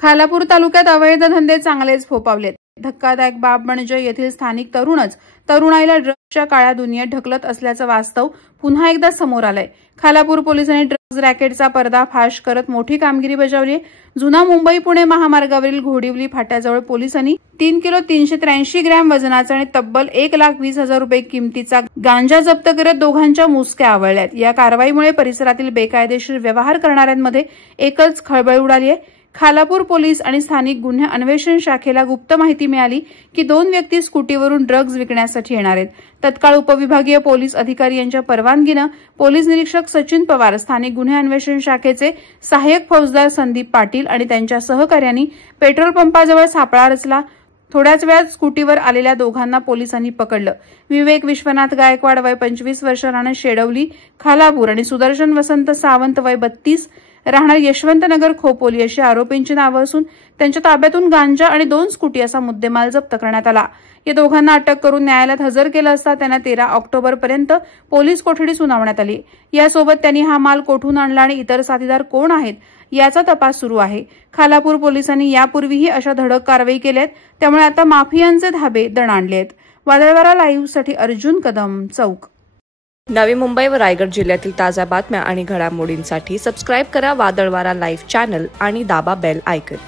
खालापूर तालुक्यात अवैध धंदे चांगलेच फोफावलेत। धक्कादायक बाब म्हणजे येथील स्थानिक तरुणच तरुणाईला ड्रग्सच्या काळ्या दुनियेत ढकलत असल्याचं वास्तव पुन्हा एकदा समोर आलंय। खालापूर पोलिसांनी ड्रग्ज रॅकेटचा पर्दाफाश करत मोठी कामगिरी बजावली आहे। जुना मुंबई पुणे महामार्गावरील घोडिवली फाट्याजवळ पोलिसांनी 3 किलो 383 ग्रॅम वजनाचा आणि तब्बल 1,20,000 रुपये किमतीचा गांजा जप्त करत दोघांच्या मुसक्या आवळल्यात। या कारवाईमुळे परिसरातील बेकायदेशीर व्यवहार करणाऱ्यांमध्ये एकच खळबळ उडाली आहे। खालापूर पोलीस आणि स्थानिक गुन्हे अन्वेषण शाखेला गुप्त माहिती मिळाली की 2 व्यक्ती स्कूटीवरून ड्रग्ज विकण्यासाठी येणार आहेत। तत्काळ उपविभागीय पोलीस अधिकारी यांच्या परवानगीने पोलीस निरीक्षक सचिन पवार, स्थानिक गुन्हे अन्वेषण शाखेचे सहाय्यक फौजदार संदीप पाटील आणि त्यांच्या सहकार्यांनी पेट्रोल पंपाजवळ सापळा रचला। थोड्याच वेळात स्कूटीवर आलेल्या दोघांना पोलिसांनी पकडलं। विवेक विश्वनाथ गायकवाड वय 25 वर्ष राहणार शेडवली खालापूर आणि सुदर्शन वसंत सावंत वय 32 राहणार यशवंतनगर खोपोली अशी आरोपींची नावे असून त्यांच्या ताब्यातून गांजा आणि 2 स्कूटी असा मुद्देमाल जप्त करण्यात आला। या दोघांना अटक करून न्यायालयात हजर केलं असता त्यांना 13 ऑक्टोबरपर्यंत पोलीस कोठडी सुनावण्यात आली। यासोबत त्यांनी हा माल कोठून आणला आणि इतर साथीदार कोण आहेत याचा तपास सुरू आहे। खालापूर पोलिसांनी यापूर्वीही अशा धडक कारवाई केल्यात, त्यामुळे आता माफियांचे धाबे दणाणले आहेत। वादळवारा लाईव्हसाठी अर्जुन कदम, चौक। नवी मुंबई व रायगड जिल्ह्यातील ताज्या बातम्या आणि घडामोडींसाठी सबस्क्राइब करा वादळवारा लाईव्ह चॅनल आणि दाबा बेल आयकॉन।